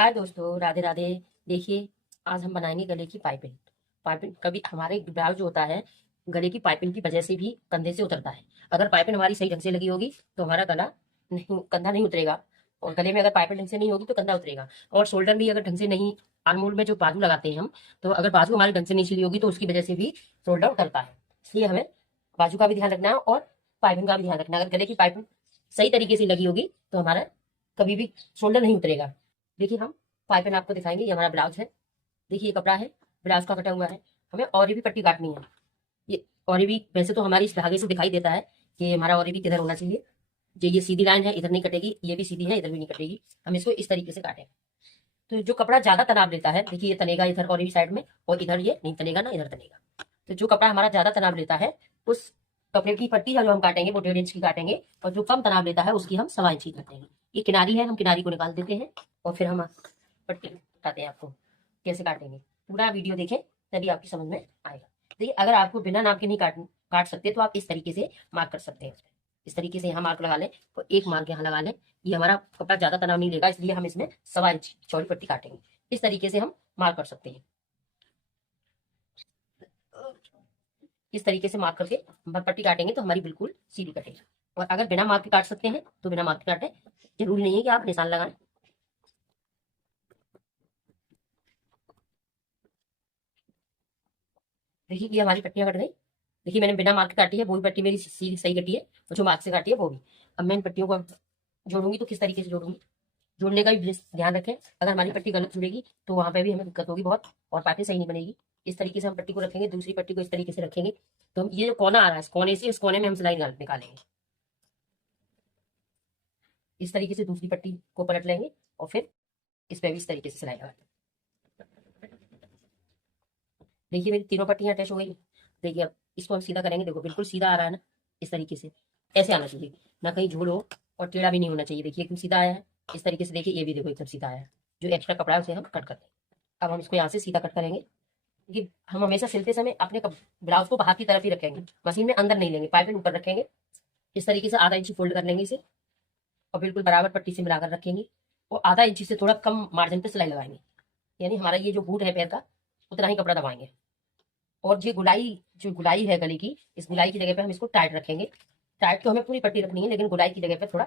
हाय दोस्तों, राधे राधे। देखिए, आज हम बनाएंगे गले की पाइपिंग। पाइपिंग कभी हमारे ब्लाउज जो होता है, गले की पाइपिंग की वजह से भी कंधे से उतरता है। अगर पाइपिंग हमारी सही ढंग से लगी होगी तो हमारा गला नहीं, कंधा नहीं उतरेगा। और गले में अगर पाइपिंग ढंग से नहीं होगी तो कंधा उतरेगा। और शोल्डर भी अगर ढंग से नहीं, आर्मोल में जो बाजू लगाते हैं हम, तो अगर बाजू हमारी ढंग से नहीं सिली होगी तो उसकी वजह से भी शोल्डर उतरता है। इसलिए हमें बाजू का भी ध्यान रखना है और पाइपिंग का भी ध्यान रखना है। अगर गले की पाइपिंग सही तरीके से लगी होगी तो हमारा कभी भी शोल्डर नहीं उतरेगा। देखिए, हम पाइपिंग आपको दिखाएंगे। ये हमारा ब्लाउज है। देखिए, ये कपड़ा है, ब्लाउज का कटा हुआ है। हमें और भी पट्टी काटनी है। ये और भी वैसे तो हमारी इस धागे से दिखाई देता है कि हमारा और भी किधर होना चाहिए। ये सीधी लाइन है, इधर नहीं कटेगी। ये भी सीधी है, इधर भी नहीं कटेगी। हम इसको इस तरीके से काटेंगे। तो जो कपड़ा ज्यादा तनाव लेता है, देखिए ये तनेगा इधर और भी साइड में, और इधर ये नहीं तनेगा ना इधर तनेगा। तो जो कपड़ा हमारा ज्यादा तनाव लेता है, उस कपड़े की पट्टी जो हम काटेंगे वो 1.5 इंच की काटेंगे। और जो कम तनाव लेता है उसकी हम 1.25 इंच की काटेंगे। ये किनारी है, हम किनारी को निकाल देते हैं और फिर हम पट्टी बताते हैं आपको कैसे काटेंगे। पूरा वीडियो देखें तभी आपकी समझ में आएगा। देखिए, अगर आपको बिना नाप के नहीं काट सकते तो आप इस तरीके से मार्क कर सकते हैं। इस तरीके से यहाँ मार्क लगा लें तो एक मार्क यहाँ लगा लें। ये हमारा कपड़ा ज्यादा तनाव नहीं लेगा, इसलिए हम इसमें 1.25 इंच चौड़ी पट्टी काटेंगे। इस तरीके से हम मार्क कर सकते हैं। इस तरीके से मार्क करके पट्टी काटेंगे तो हमारी बिल्कुल सीधी कटेगी। और अगर बिना मार्क के काट सकते हैं तो बिना मार्क के काटें। जरूरी नहीं है कि आप निशान लगाएं। देखिए, ये हमारी पट्टियां कट गई। देखिए, मैंने बिना मार्क के काटी है, वो भी पट्टी मेरी सीधी सही कटी है, और जो मार्क से काटी है वो भी। अब मैं इन पट्टियों को जोड़ूंगी तो किस तरीके से जोड़ूंगी, जोड़ने का भी ध्यान रखें। अगर हमारी पट्टी गलत जुड़ेगी तो वहां पे भी हमें दिक्कत होगी बहुत, और पार्टी सही नहीं बनेगी। इस तरीके से हम पट्टी को रखेंगे, दूसरी पट्टी को इस तरीके से रखेंगे। तो हम ये जो कोना आ रहा है, इस कोने से इस कोने में हम सिलाई निकालेंगे। इस तरीके से दूसरी पट्टी को पलट लेंगे और फिर इस पे भी इस तरीके से सिलाई लगा। देखिए, मेरी तीनों पट्टियां अटैच हो गई। देखिए, अब इसको हम सीधा करेंगे। देखो, बिल्कुल सीधा आ रहा है ना, इस तरीके से ऐसे आना चाहिए, ना कहीं झूल हो और टेढ़ा भी नहीं होना चाहिए। देखिए, एकदम सीधा आया है। इस तरीके से देखिए, ये भी देखो एकदम सीधा आया है। जो एक्स्ट्रा कपड़ा है उसे हम कट कर देंगे। अब हम इसको यहाँ से सीधा कट करेंगे, क्योंकि हम हमेशा सिलते समय अपने ब्लाउज को बाहर की तरफ ही रखेंगे, मशीन में अंदर नहीं लेंगे, पाइपिंग ऊपर रखेंगे। इस तरीके से आधा इंची फोल्ड कर लेंगे इसे, और बिल्कुल बराबर पट्टी से मिलाकर रखेंगे। और आधा इंची से थोड़ा कम मार्जिन पे सिलाई लगाएंगे, यानी हमारा ये जो बूट है पैर का, उतना ही कपड़ा दबाएंगे। और ये गुलाई, जो गुलाई है गले की, इस गुलाई की जगह पे हम इसको टाइट रखेंगे। टाइट तो हमें पूरी पट्टी रखनी है, लेकिन गुलाई की जगह पे थोड़ा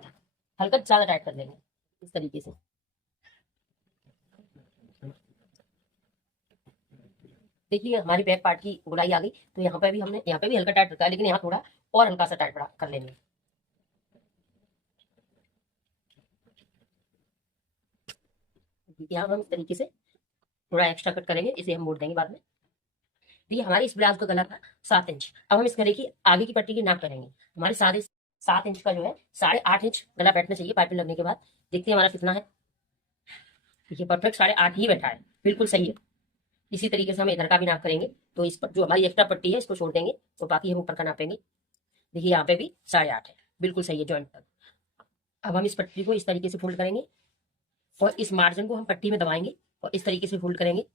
हल्का ज्यादा टाइट कर लेंगे, इस तरीके से। देखिए, हमारी बैक पार्ट की गुलाई आ गई। तो यहाँ पे भी हमने, यहाँ पे भी हल्का टाइट रखा है, लेकिन यहाँ थोड़ा और हल्का सा टाइट कर लेंगे। यहाँ हम इस तरीके से थोड़ा एक्स्ट्रा कट करेंगे, इसे हम मोड़ देंगे बाद में। देखिए, हमारी इस ब्लाउज का गला था 7 इंच। अब हम इस गले की आगे की पट्टी की नाप करेंगे। हमारे 7 इंच का जो है 8.5 इंच गला बैठना चाहिए पाइपिंग लगने के बाद। देखते हैं हमारा कितना है। देखिए, परफेक्ट 8.5 ही बैठा है, बिल्कुल सही है। इसी तरीके से हम इधर का भी नाप करेंगे। तो इस पर जो हमारी एक्स्ट्रा पट्टी है इसको छोड़ देंगे, तो बाकी हम ऊपर का नापेंगे। देखिए, यहाँ पे भी 8.5 है, बिल्कुल सही है जॉइंट तक। अब हम इस पट्टी को इस तरीके से फोल्ड करेंगे, और इस मार्जिन को हम पट्टी में दबाएंगे और इस तरीके से फोल्ड करेंगे।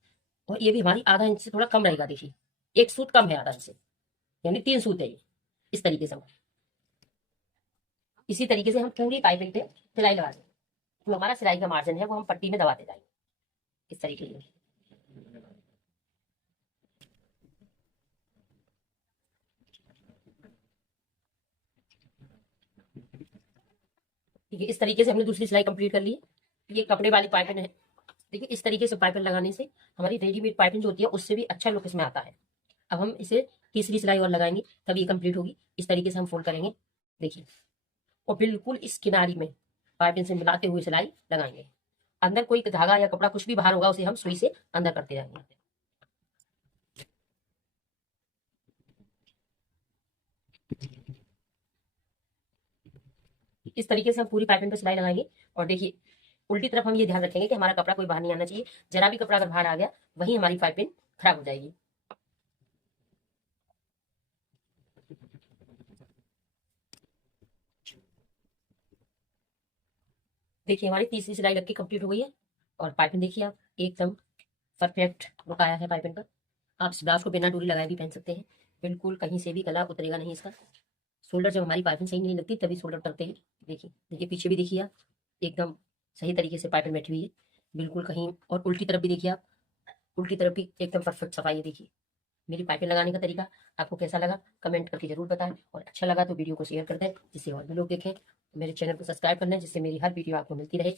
और ये भी हमारी आधा इंच से थोड़ा कम रहेगा। देखिए, एक सूत कम है आधा इंच से, यानी 3 सूत है ये। इस तरीके से इसी तरीके से हम पूरी पाइपिंग पे सिलाई लगा देंगे। जो हमारा सिलाई का मार्जिन है वो हम पट्टी में दबाते जाएंगे, इस तरीके से। ठीक है, इस तरीके से हमने दूसरी सिलाई कंप्लीट कर ली है। ये कपड़े वाली पाइपिंग है। देखिए, इस तरीके से पाइपिंग लगाने से हमारी रेडीमेड पाइपिंग जो होती है उससे भी अच्छा लुक इसमें आता है। अब हम इसे तीसरी सिलाई और लगाएंगे, तब ये कंप्लीट होगी। इस तरीके से हम फोल्ड करेंगे। देखिए, और बिल्कुल इस किनारी में पाइपिंग से मिलाते हुए सिलाई लगाएंगे। अंदर कोई धागा या कपड़ा कुछ भी बाहर होगा उसे हम सुई से अंदर करते जाएंगे। इस तरीके से हम पूरी पाइपिंग पे सिलाई लगाएंगे। और देखिए, उल्टी तरफ हम ये ध्यान रखेंगे कि हमारा कपड़ा कोई बाहर नहीं आना चाहिए। जरा भी कपड़ा अगर बाहर आ गया, वही हमारी पाइपिंग खराब हो जाएगी। देखिए, हमारी तीसरी सिलाई लग के कंप्लीट हो गई है। और पाइपिंग देखिए आप, एकदम परफेक्ट लुक आया है पाइपिंग का। आप इस ब्लाउज को बिना डोरी लगाए भी पहन सकते हैं, बिल्कुल कहीं से भी गला उतरेगा नहीं इसका। शोल्डर जब हमारी पाइपिंग सही नहीं लगती तभी शोल्डर उतरते हैं। देखिए देखिए, पीछे भी देखिए आप, एकदम सही तरीके से पाइपिंग बैठी हुई है। बिल्कुल कहीं, और उल्टी तरफ भी देखिए आप, उल्टी तरफ भी एकदम परफेक्ट सफाई है। देखिए मेरी पाइपें लगाने का तरीका आपको कैसा लगा कमेंट करके जरूर बताएं, और अच्छा लगा तो वीडियो को शेयर कर दें जिससे और भी लोग देखें। मेरे चैनल को सब्सक्राइब कर लें जिससे मेरी हर वीडियो आपको मिलती रहे।